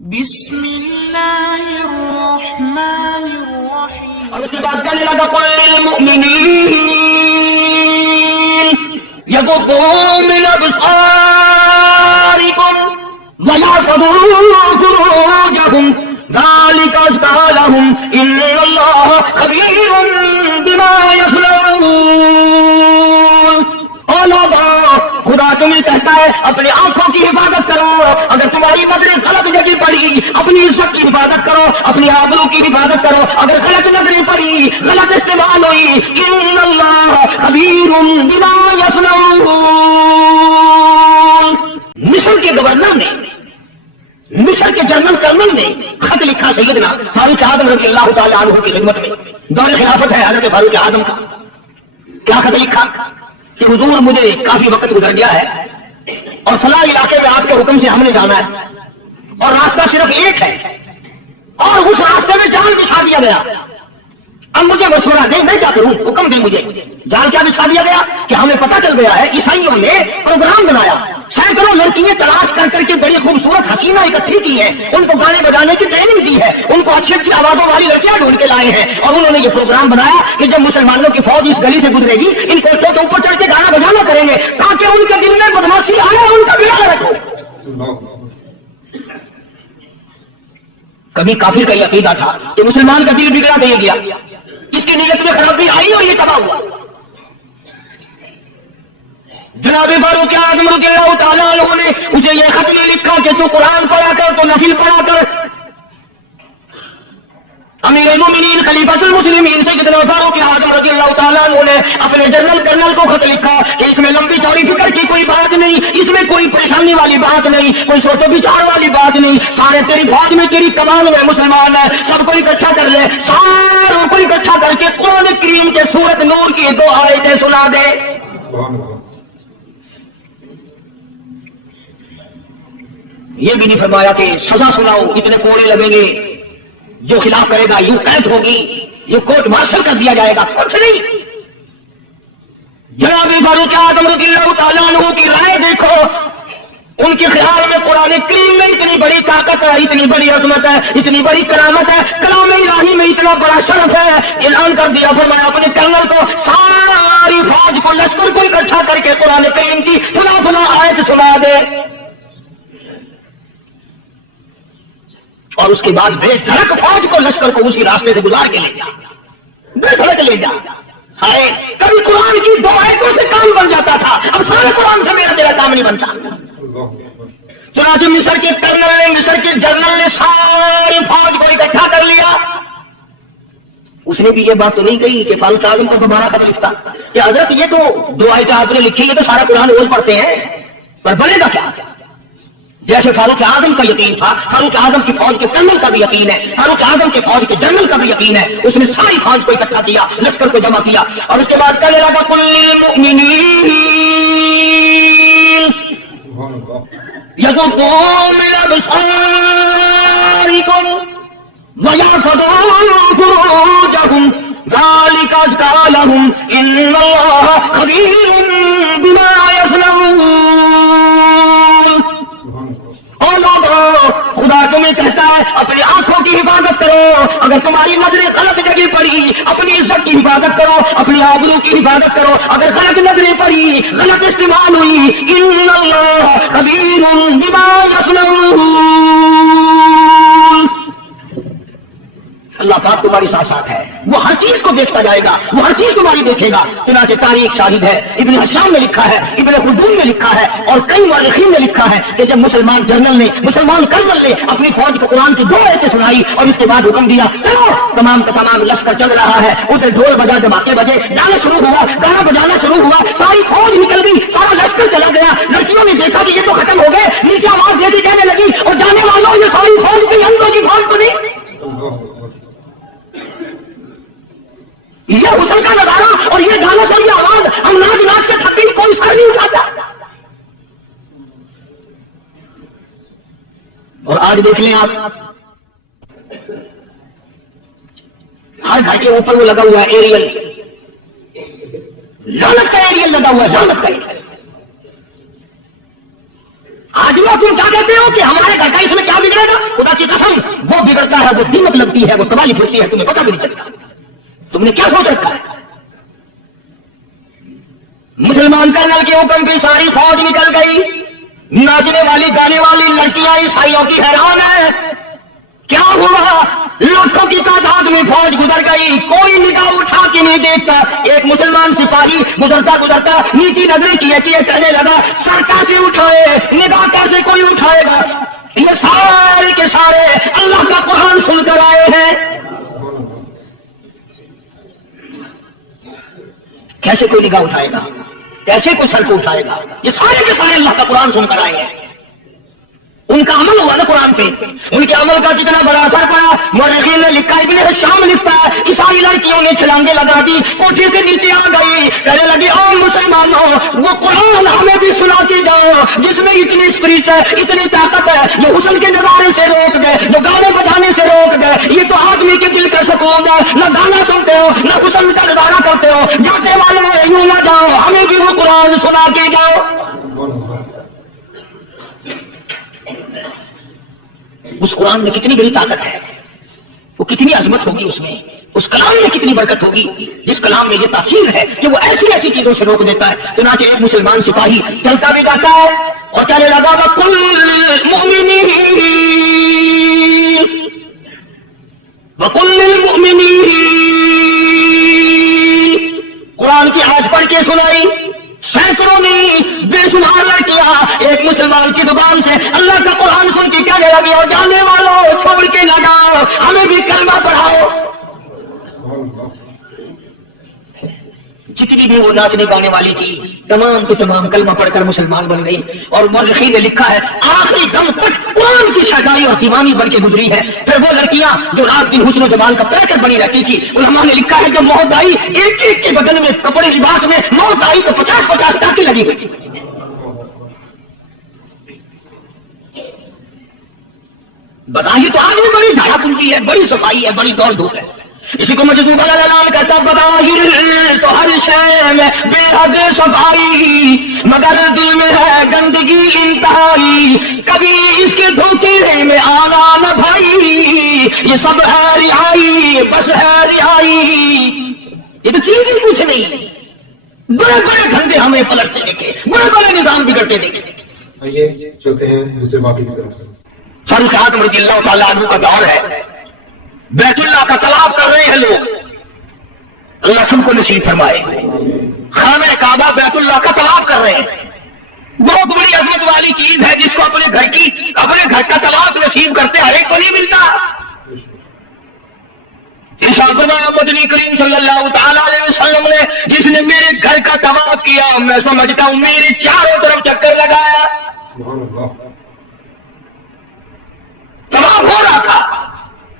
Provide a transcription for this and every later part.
بسم اللہ الرحمن الرحیم. اور اس کے بعد کہنے لگا قل للمؤمنین یغضوا من ابصارکم ویحفظوا فروجہم ذلک ازکی لہم ان اللہ خبیر بما یصنعون. خدا تمہیں کہتا ہے اپنی آنکھوں کی حفاظت کرو. اگر تمہاری نظریں غلط جگہ پڑی اپنی عزت کی حفاظت کرو, اپنی آبرو کی حفاظت کرو. اگر غلط نظریں پڑی غلط استعمال ہوئی ان اللہ خبیر بما یصنعون. مصر کے گورنر نے, مصر کے جنرل کرنل نے خط لکھا سیدنا فاروق اعظم رضی اللہ تعالی عنہ کی خدمت میں. دور خلافت ہے حضرت فاروق اعظم کا. کیا خط لکھا کہ حضور مجھے کافی وقت گزر گیا ہے اور فلاں علاقے میں آپ کے حکم سے ہم نے جانا ہے اور راستہ صرف ایک ہے اور اس راستے میں جال بچھا دیا گیا. اب مجھے مشورہ دیں میں کیا کروں, حکم دیں مجھے. جال کیا بچھا دیا گیا کہ ہمیں پتہ چل گیا ہے عیسائیوں نے پروگرام بنایا, سینکڑوں لڑکیاں تلاش کر کر کے بڑی خوبصورت حسینہ اکٹھی کی ہیں, ان کو گانے بجانے کی ٹریننگ دی ہے, ان کو اچھی اچھی آوازوں والی لڑکیاں ڈھونڈ کے لائے ہیں اور انہوں نے یہ پروگرام بنایا کہ جب مسلمانوں کی فوج اس گلی سے گزرے گی ان کوٹوں کے اوپر چڑھ کے گانا بجانا کریں گے تاکہ ان کے دل میں بدماشی آئے اور ان کا بگاڑ رکھو. کبھی کافر کا یہ عقیدہ تھا کہ مسلمان کا دل بگڑا دے گیا, اس کی نیت میں خرابی آئی اور یہ تباہ ہوا. جناب فاروق اعظم رضی اللہ تعالیٰ عنہ نے اسے یہ خط نہیں لکھا کہ تو قرآن پڑھا کر, تو نفل پڑھا کر. امیر المومنین خلیفۃ المسلمین سیدنا فاروق اعظم رضی اللہ تعالیٰ عنہ نے اپنے جنرل کرنل کو خط لکھا کہ اس میں لمبی چوڑی فکر کی کوئی بات نہیں, اس میں کوئی پریشانی والی بات نہیں, کوئی سوچ و بچار والی بات نہیں. سارے تیری فوج میں تیری کمان میں مسلمان ہے, سب کو اکٹھا کر لے, ساروں کو اکٹھا کر کے قرآن کریم کے سورۃ نور کی 2 آیتیں سنا دے. یہ بھی نہیں فرمایا کہ سزا سناؤ, کتنے کوڑے لگیں گے, جو خلاف کرے گا یوں قید ہوگی, یہ کورٹ مارشل کر دیا جائے گا, کچھ نہیں. جناب فاروق اعظم رضی اللہ تعالیٰ عنہ کی رائے دیکھو. ان کے خیال میں قرآن کریم میں اتنی بڑی طاقت ہے, اتنی بڑی عظمت ہے, اتنی بڑی کرامت ہے, کلام الہی میں اتنا بڑا شرف ہے. اعلان کر دیا, فرمایا اپنے کرنل کو ساری فوج کو لشکر کو اکٹھا کر کے قرآن کریم کی فلاں فلاں آیت سنا دے. اور اس کے بعد بے دھڑک فوج کو لشکر کو اسی راستے سے گزار کے لے جا, بے دھڑک لے جا. ہائے کبھی قرآن کی 2 آیتوں سے کام بن جاتا تھا, اب سارے قرآن سے میرا تیرا کام نہیں بنتا. چنانچہ مصر کے کرنل نے, مصر کے جنرل نے ساری فوج کو اکٹھا کر لیا. اس نے بھی یہ بات تو نہیں کہی کہ فاروق اعظم کو دوبارہ خط لکھتا کہ حضرت یہ تو 2 آیتیں آپ نے لکھی, یہ تو سارا قرآن روز پڑھتے ہیں, پر بنے گا کیا؟ جیسے فاروق اعظم کا یقین تھا, فاروق اعظم کی فوج کے کرنل کا بھی یقین ہے, فاروق اعظم کی فوج کے جنرل کا بھی یقین ہے. اس نے ساری فوج کو اکٹھا کیا, لشکر کو جمع کیا اور اس کے بعد کہنے لگا قل للمؤمنین یغضوا من ابصارکم ویحفظوا فروجہم ذلک ازکی لہم ان اللہ خبیر بما یصنعون. خدا تمہیں کہتا ہے اپنی آنکھوں کی حفاظت کرو. اگر تمہاری نظریں غلط جگہ پڑی اپنی عزت کی حفاظت کرو, اپنی آبرو کی حفاظت کرو. اگر غلط نظریں پڑی غلط استعمال ہوئی ان اللہ خبیر بما یصنعون. اللہ پاک تمہاری ساتھ ساتھ ہے, وہ ہر چیز کو دیکھتا جائے گا, وہ ہر چیز تمہاری دیکھے گا. چنانچہ تاریخ شاہد ہے, ابن حشام نے لکھا ہے, ابن خلدون نے لکھا ہے اور کئی مورخین نے لکھا ہے کہ جب مسلمان جنرل نے, مسلمان کرنل نے اپنی فوج کو قرآن کی 2 آیتیں سنائی اور اس کے بعد حکم دیا چلو تمام کا تمام لشکر چل رہا ہے, ادھر ڈھول بجا دھماکے بجے, گانا شروع ہوا, گانا بجانا شروع ہوا, ساری فوج نکل گئی, سارا لشکر چلا گیا. لڑکیوں نے دیکھا کہ یہ تو ختم ہو گئے, نیچے آواز دے دی کہنے لگی اور جانے والوں یہ ساری فوج کی اندوں کی فوج تو نہیں. یہ حسن کا نظارہ اور یہ گانا سر یہ آواز, ہم ناچ ناچ کے تھکی کوئی سر نہیں اٹھاتا. اور آج دیکھ لیں آپ, ہر گھر کے اوپر وہ لگا ہوا ہے ایریل, لعنت کا ایریل لگا ہوا ہے, لعنت کا ایریل. آج وہ تم کیا کہتے ہو کہ ہمارے گھر کا اس میں کیا بگڑے گا؟ خدا کی قسم وہ بگڑتا ہے، وہ دیمک لگتی ہے، وہ تباہی پھوٹتی ہے، تمہیں پتہ بھی نہیں چلتا۔ تم نے کیا سوچ رکھا ہے؟ مسلمان کرنل کے حکم پہ ساری فوج نکل گئی، ناچنے والی گانے والی لڑکیاں عیسائیوں کی حیران ہے، کیا ہوا؟ لاکھوں کی تعداد میں فوج گزر گئی، کوئی نگاہ اٹھا کے نہیں دیکھتا۔ ایک مسلمان سپاہی گزرتا گزرتا نیچی نظریں کیے کہنے لگا سر کیسے اٹھائے، نگاہ کیسے کوئی اٹھائے گا؟ یہ سارے کے سارے اللہ کا قرآن سن کر آئے ہیں، کیسے کوئی نگاہ اٹھائے گا؟ کیسے کوئی سر کو اٹھائے گا؟ یہ سارے کے سارے اللہ کا قرآن سن کر آئے ہیں۔ ان کا عمل ہوا نا قرآن پہ، ان کے عمل کا کتنا بڑا اثر پڑا۔ مورخین نے لکھا، ابن شام لکھتا ہے عیسائی لڑکیوں نے چھلانگے لگا دی، کوٹھی سے نیچے آ گئی، کہنے لگی او مسلمانوں وہ قرآن ہمیں بھی سنا کے جاؤ جس میں اتنی اسپرٹ ہے، اتنی طاقت ہے، جو حسن کے نظارے سے روک دے، جو گانے بجانے سے روک دے۔ یہ تو آدمی کے دل کا سکون ہے، نہ گانا سنتے ہو نہ حسن کا نظارہ کرتے ہو، جاتے والے یوں نہ جاؤ، ہمیں بھی وہ قرآن سنا کے جاؤ۔ اس قرآن میں کتنی بڑی طاقت ہے، وہ کتنی عظمت ہوگی، اس میں اس کلام میں کتنی برکت ہوگی، جس کلام میں یہ تاثیر ہے کہ وہ ایسی ایسی چیزوں سے روک دیتا ہے۔ چنانچہ ایک مسلمان سپاہی چلتا بھی جاتا ہے اور کہنے لگا وَقُلْ لِلْمُؤْمِنِينَ قرآن کی آج پڑھ کے سنائی، سینکڑوں نہیں بے شمار لڑکیاں ایک مسلمان کی زبان سے اللہ کا قرآن سن کے کہنے لگی اور جانے والوں چھوڑ کے نہ جاؤ، ہمیں بھی کلمہ پڑھاؤ۔ جتنی بھی وہ ناچنے گانے والی تھی تمام کی تمام کلمہ پڑھ کر مسلمان بن گئی۔ اور مورخین نے لکھا ہے آخری دم تک قرآن کی شہدائی اور دیوانی بن کے گزری ہے۔ پھر وہ لڑکیاں جو رات دن حسن و جمال کا پیکر بنی رہتی تھی، علماء نے لکھا ہے جب موت آئی ایک ایک کے بدن میں کپڑے لباس میں موت آئی تو 50-50 ٹانکیں لگی ہوئی تھی۔ بظاہر تو آج بھی بڑی دھڑا پنجی ہے، بڑی صفائی ہے، بڑی دوڑ دھوپ ہے۔ اسی کو مجذوب العلام کہتا بظاہر تو ہر شے میں بے حد صفائی، مگر دل میں ہے گندگی انتہائی، کبھی اس کے دھوکے میں آنا نہ بھائی، یہ سب ہے رہائی، بس ہے رہائی۔ یہ تو چیز ہی کچھ نہیں، بڑے بڑے دھندے ہمیں پلٹتے دیکھے، بڑے بڑے نظام بگڑتے دیکھے۔ آئیے چلتے ہیں دوسرے باقی کی طرف۔ فاروق اعظم رضی اللہ تعالیٰ عنہ کا دور ہے، بیت اللہ کا طواف کر رہے ہیں لوگ، اللہ سب کو نصیب فرمائے۔ خانہ کعبہ بیت اللہ کا طواف کر رہے ہیں، بہت بڑی عظمت والی چیز ہے جس کو اپنے گھر کا طواف نصیب کرتے ہر ایک کو نہیں ملتا۔ ارشاد فرمایا مدنی کریم صلی اللہ تعالی علیہ وسلم نے جس نے میرے گھر کا طواف کیا میں سمجھتا ہوں میرے چاروں طرف چکر لگایا۔ طواف ہو رہا تھا،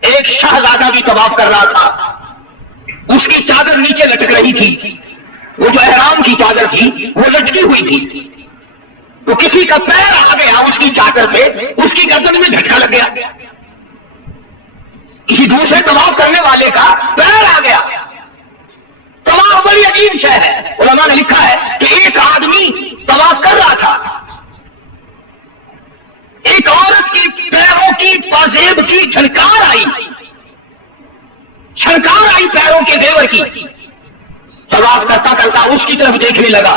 ایک شہزادہ بھی طواف کر رہا تھا، اس کی چادر نیچے لٹک رہی تھی، وہ جو احرام کی چادر تھی وہ لٹکی ہوئی تھی، تو کسی کا پیر آ گیا اس کی چادر پہ، اس کی گردن میں جھٹکا لگ گیا، کسی دوسرے طواف کرنے والے کا پیر آ گیا۔ طواف بڑی عجیب شے ہے، علماء نے لکھا ہے کہ ایک آدمی طواف کر رہا تھا، ایک عورت کی پیروں کی پازیب کی جھنکار آئی پیروں کے زیور کی، طواف کرتا کرتا اس کی طرف دیکھنے لگا۔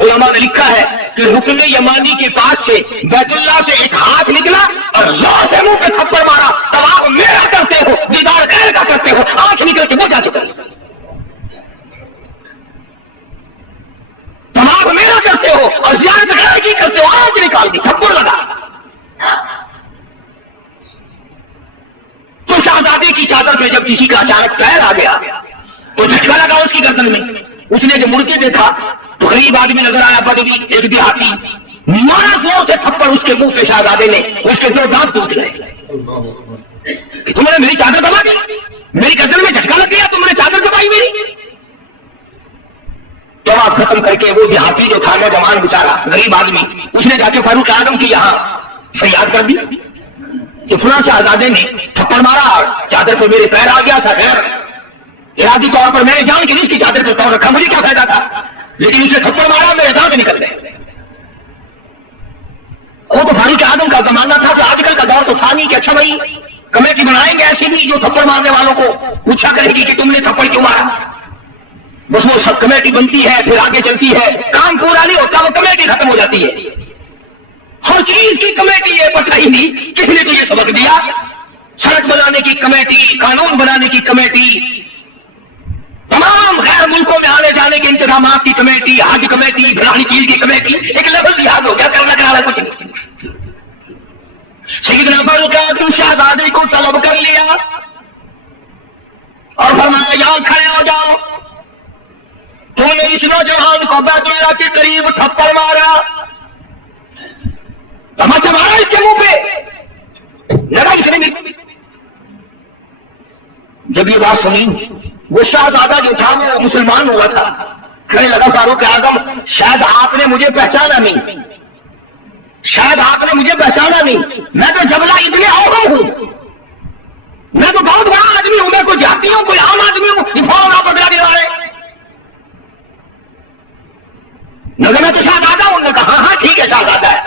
علماء نے لکھا ہے کہ رکن یمانی کے پاس سے بیت اللہ سے ایک ہاتھ نکلا اور زور سے منہ پہ تھپڑ مارا، طواف میرا کرتے ہو، دیدار غیر کا کرتے ہو، آنکھ نکل کے وہ جا چکا، طواف میرا کرتے ہو اور زیارت غیر کی کرتے ہو، آنکھ نکال دی، تھپڑ لگا۔ تو شہزادے کی چادر پہ جب کسی کا اچانک پیر آ گیا تو جھٹکا لگا اس کی گردن میں، اس نے جب مڑ کے دیکھا تو غریب آدمی نظر آیا، بدوی ایک دیہاتی، مارا زور سے تھپڑ اس کے منہ پہ شہزادے نے، اس کے دو دانت ٹوٹ گئے۔ تم نے میری چادر دبا دی، میری گردن میں جھٹکا لگ گیا، تم نے چادر دبائی میری۔ طواف ختم کر کے وہ دیہاتی جو تھا نوجوان بیچارہ غریب آدمی، اس نے جا کے فاروق اعظم کی یہاں فریاد کر دی کہ فلاں شہزادے نے تھپڑ مارا اور چادر پہ میرے پیر آ گیا تھا، خیر ارادی طور پر میں نے جان کے اس کی چادر پہ پاؤں رکھا، مجھے کیا فائدہ تھا، لیکن اسے تھپڑ مارا میرے دانت نکل گئے۔ وہ تو فاروق اعظم کا زمانہ تھا، تو آج کل کا دور تو تھا نہیں کہ اچھا بھائی کمیٹی بنائیں گے ایسی بھی جو تھپڑ مارنے والوں کو پوچھا کرے گی کہ تم نے تھپڑ کیوں مارا. بس وہ سب کمیٹی بنتی ہے، پھر آگے چلتی ہے، کام پورا نہیں ہوتا، وہ کمیٹی ختم ہو جاتی ہے. ہر چیز کی کمیٹی ہے، پتہ ہی نہیں کس نے تو یہ سبق دیا. سڑک بنانے کی کمیٹی، قانون بنانے کی کمیٹی، تمام غیر ملکوں میں آنے جانے کے انتظامات کی کمیٹی، حج کمیٹی، فلانی چیز کی کمیٹی. ایک لفظ یاد ہو گیا، کرنا کرا کچھ نہیں. سیدنا فاروق اعظم شہزادے کو طلب کر لیا اور فرمایا جاؤ کھڑے ہو جاؤ، تو نے اس نوجوان کو بیت اللہ کے قریب تھپڑ مارا، تماچا مارا اس کے منہ پہ، لگا اس نے. جب یہ بات سنی وہ شہزادہ جو تھا وہ مسلمان ہوا تھا. کہنے لگا فاروق اعظم شاید آپ نے مجھے پہچانا نہیں، شاید آپ نے مجھے پہچانا نہیں، میں تو جبلہ ابن اوہم ہوں، میں تو بہت بڑا آدمی ہوں، میں کوئی جاتی ہوں، کوئی عام آدمی ہوں، فوراً آپ بدلا دلا رہے. میں تو شہزادہ ہوں. نے کہا ہاں ٹھیک ہے شہزادہ ہے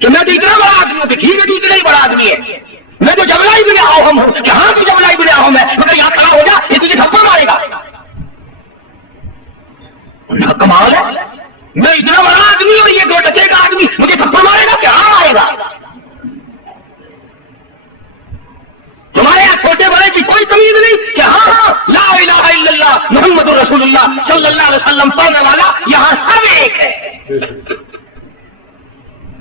کہ میں تو اتنا بڑا آدمی ہوں. ٹھیک ہے تو اتنا ہی بڑا آدمی ہے، میں تو جبلہ ابن اوہم ہوں. کہ ہاں تو جبلہ ابن اوہم ہے، مگر یہاں کھڑا ہو جا، یہ تجھے تھپڑ مارے گا. کمال ہے، میں اتنا بڑا آدمی ہوں، یہ 2 ٹکے کا آدمی مجھے تھپڑ مارے گا؟ کیا مارے گا؟ تمہارے یہاں چھوٹے بڑے کی کوئی تمیز نہیں کہ ہاں ہاں لا الہ الا اللہ محمد رسول اللہ صلی اللہ علیہ وسلم پڑھنے والا یہاں سب ایک ہے.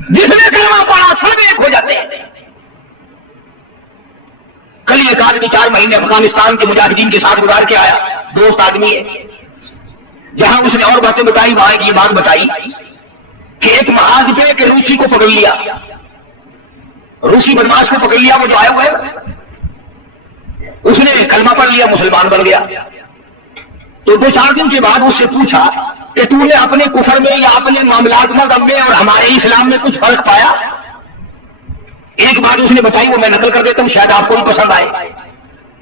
جس نے کلمہ پڑھا سب ایک ہو جاتے ہیں. کل ایک آدمی 4 مہینے افغانستان کے مجاہدین کے ساتھ گزار کے آیا، دوست آدمی ہے. جہاں اس نے اور باتیں بتائی وہاں یہ بات بتائی کہ ایک محاذ پہ ایک روسی کو پکڑ لیا، روسی بدماش کو پکڑ لیا، وہ جو آیا ہوا ہے، اس نے کلمہ پڑھ لیا، مسلمان بن گیا. تو 2-4 دن کے بعد اس سے پوچھا کہ تو نے اپنے کفر میں یا اپنے معاملات مذہب میں اور ہمارے اسلام میں کچھ فرق پایا؟ ایک بات اس نے بتائی، وہ میں نقل کر دیتا ہوں، شاید آپ کو بھی پسند آئے.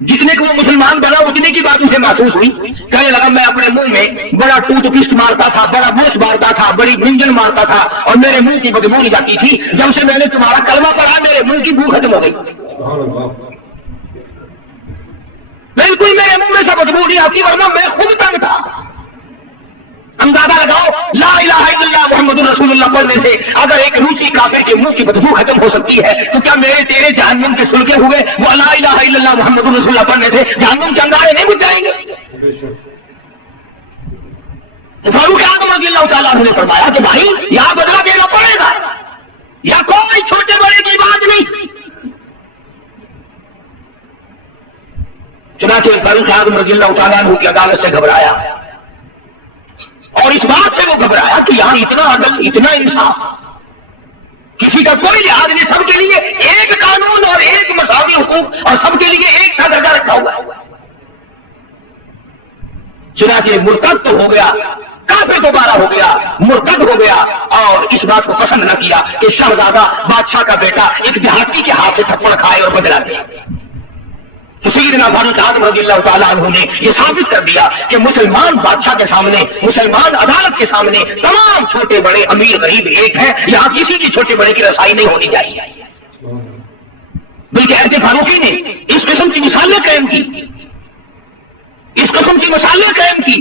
جتنے کو وہ مسلمان بنا اتنے کی بات اسے محسوس ہوئی. کہنے لگا میں اپنے منہ میں بڑا ٹوتھ پسٹ مارتا تھا، بڑا برش مارتا تھا، بڑی منجن مارتا تھا، اور میرے منہ کی بدبو نہیں جاتی تھی. جب سے میں نے تمہارا کلمہ پڑھا میرے منہ کی بو ختم ہو گئی. بالکل میرے منہ میں سے بدبو نہیں آتی، ورنہ میں خود تنگ تھا. اندازہ لگاؤ لا الہ الا اللہ محمد رسول اللہ پڑھنے سے اگر ایک روسی کافر کے منہ کی بدبو ختم ہو سکتی ہے تو کیا میرے تیرے جہنم کے سلکے ہوئے وہ لا الہ الا اللہ محمد رسول اللہ پڑھنے سے جہنم کے انگارے نہیں بجھ جائیں گے؟ فاروق اعظم رضی اللہ تعالیٰ عنہ نے فرمایا کہ بھائی یہاں بدلہ دینا پڑے گا، یا کوئی چھوٹے بڑے کی بات نہیں. چنانچہ فاروق اعظم رضی اللہ تعالیٰ عنہ کی عدالت سے گھبرایا، اور اس بات سے وہ گھبرایا کہ یہاں اتنا عدل، اتنا انصاف، کسی کا کوئی لحاظ نہیں، سب کے لیے ایک قانون اور ایک مساوی حقوق اور سب کے لیے ایک سا درجہ رکھا ہوا ہے. چنانچہ مرتد تو ہو گیا، کافر دوبارہ ہو گیا، مرتد ہو گیا، اور اس بات کو پسند نہ کیا کہ شہزادہ بادشاہ کا بیٹا ایک دیہاتی کے ہاتھ سے تھپڑ کھائے اور بدلا دے. تو سیدنا فاروق اعظم رضی اللہ تعالیٰ عنہ نے یہ ثابت کر دیا کہ مسلمان بادشاہ کے سامنے، مسلمان عدالت کے سامنے تمام چھوٹے بڑے امیر غریب ایک ہے. یہاں کسی کی چھوٹے بڑے کی رسائی نہیں ہونی چاہیے. بلکہ عہد فاروقی نے اس قسم کی مثالیں قائم کی، اس قسم کی مثالیں قائم کی.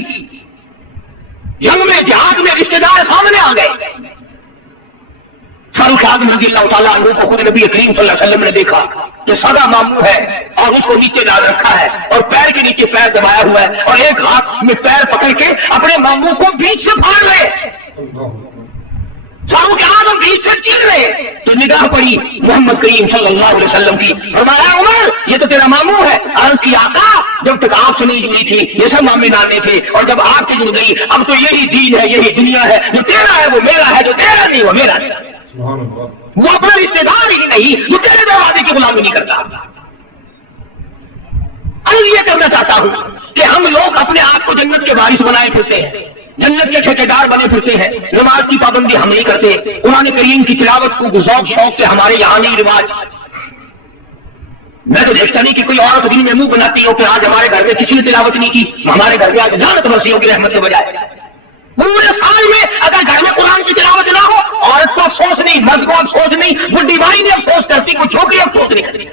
جنگ میں جہاد میں رشتے دار سامنے آ گئے. فاروق اعظم رضی اللہ تعالیٰ عنہ کو خود نبی کریم صلی اللہ علیہ وسلم نے دیکھا کہ سگا ماموں ہے اور اس کو نیچے ڈال رکھا ہے اور پیر کے نیچے پیر دبایا ہوا ہے اور ایک ہاتھ میں پیر پکڑ کے اپنے ماموں کو بیچ سے پھاڑ رہے. فاروق اعظم بیچ سے چیر رہے تو نگاہ پڑی محمد کریم صلی اللہ علیہ وسلم کی. فرمایا عمر یہ تو تیرا ماموں ہے. عرض کی آقا جب تک آپ سے نہیں جڑی تھی یہ سب مامی نانے تھے، اور جب آپ سے جڑ گئی اب تو یہی دین ہے، یہی دنیا ہے، جو تیرا ہے وہ میرا ہے، جو تیرا نہیں وہ میرا نہیں. وہ اپنا رشتے دار ہی نہیں جو تیرے دروازے کی غلامی نہیں کرتا. اب یہ کرنا چاہتا ہوں کہ ہم لوگ اپنے آپ کو جنت کے وارث بنائے پھرتے ہیں، جنت کے ٹھیکیدار بنے پھرتے ہیں. نماز کی پابندی ہم نہیں کرتے، قرآن کریم کی تلاوت کو ذوق شوق سے ہمارے یہاں نہیں رواج. میں تو دیکھتا نہیں کہ کوئی عورت دن میں منہ بناتی ہو کہ آج ہمارے گھر میں کسی نے تلاوت نہیں کی، ہمارے گھر میں آج لعنت برسی ہوگی رحمت کے بجائے. پورے سال میں اگر گھر میں قرآن کی تلاوت نہ ہو، عورت کو افسوس نہیں، مرد کو افسوس نہیں، بڈھی مائی نہیں افسوس کرتی، کوئی چھوکری افسوس نہیں کرتی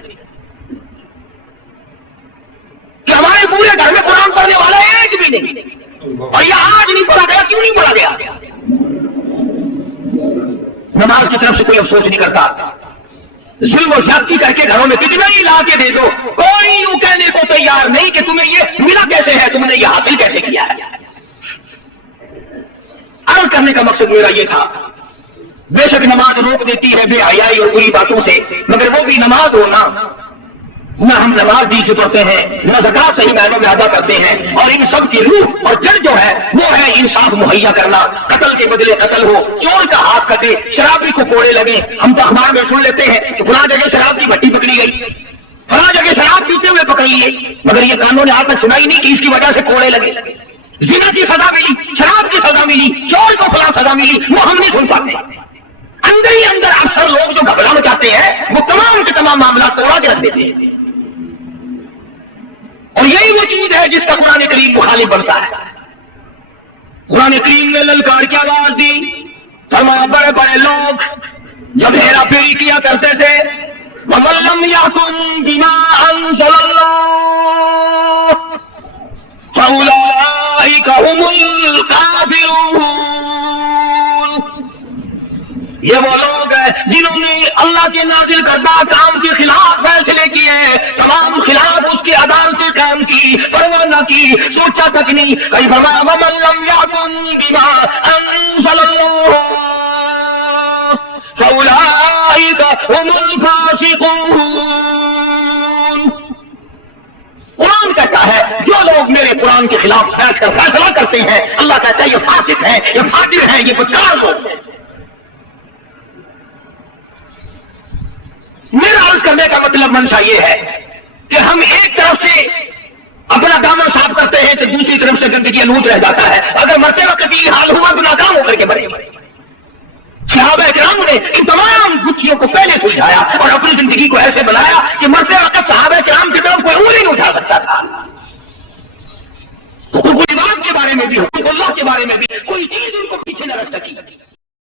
کہ ہمارے پورے گھر میں قرآن پڑھنے والا ایک بھی نہیں، اور یہ آج نہیں پڑھا گیا، کیوں نہیں پڑھا گیا؟ نماز کی طرف سے کوئی افسوس نہیں کرتا، ظلم و زیادتی کر کے گھروں میں کتنا ہی لا کے دے دو، کوئی یوں کہنے کو تیار نہیں کہ تمہیں یہ ملا کیسے ہے، تم نے یہ حاصل کیسے کیا ہے۔ عرض کرنے کا مقصد میرا یہ تھا، بے شک نماز روک دیتی ہے بے حیائی اور بری باتوں سے، مگر وہ بھی نماز ہو نہ ہم نماز بھی سے پڑھتے ہیں، نہ زکات صحیح معنوں میں ادا کرتے ہیں، اور ان سب کی روح اور جڑ جو ہے وہ ہے انصاف مہیا کرنا، قتل کے بدلے قتل ہو، چور کا ہاتھ کٹے، شرابی کو کوڑے لگے۔ ہم تو اخبار میں سن لیتے ہیں کہ فلاں جگہ شراب کی بھٹی پکڑی گئی، فلاں جگہ شراب پیتے ہوئے پکڑ لیے، مگر یہ قانون نے آج تک سنا ہی نہیں کہ اس کی وجہ سے کوڑے لگے، زنا کی سزا ملی، شراب کی سزا ملی، چور کو فلاں سزا ملی، وہ ہم نہیں سن پاتے۔ اندر ہی اندر اکثر لوگ جو گھبرانا چاہتے ہیں وہ تمام کے تمام معاملات توڑا کے رکھ دیتے ہیں، اور یہی وہ چیز ہے جس کا قرآن کریم مخالف بنتا ہے۔ قرآن کریم نے للکار کی آواز دی، فرمایا بڑے بڑے لوگ جب ہیرا پھیری کیا کرتے تھے، وَمَن لَّمْ يَحْكُم بِمَا أَنزَلَ اللَّهُ فَأُولَٰئِكَ هُمُ الْكَافِرُونَ۔ یہ وہ لوگ ہیں جنہوں نے اللہ کے نازل کردہ کام کے خلاف فیصلے کیے، تمام خلاف اس کی عدالت کام کی، پرواہ نہ کی، سوچا تک نہیں۔ کئی فرمایا وَمَن لَّمْ يَحْكُم بِمَا أَنزَلَ اللَّهُ فَأُولَٰئِكَ هُمُ الْفَاسِقُونَ۔ قرآن کہتا ہے جو لوگ میرے قرآن کے خلاف بیٹھ کر فیصلہ کرتے ہیں، اللہ کہتا ہے یہ فاسق ہیں، یہ فاجر ہیں، یہ بدکار لوگ ہیں۔ میرا عرض کرنے کا مطلب منشا یہ ہے کہ ہم ایک طرف سے اپنا دامن صاف کرتے ہیں تو دوسری طرف سے گندگی آلود رہ جاتا ہے۔ اگر مرتے وقت یہ حال ہوا تو ناکام ہو کر کے مرے۔ صحابہ کرام نے ان تمام گتھیوں کو پہلے سلجھایا اور اپنی زندگی کو ایسے بنایا کہ مرتے وقت صحابہ کرام کی طرف کوئی انگلی نہیں اٹھا سکتا تھا۔ حقوق العباد کے بارے میں بھی، حقوق اللہ کے بارے میں بھی کوئی چیز ان کو پیچھے نہ رکھ سکی۔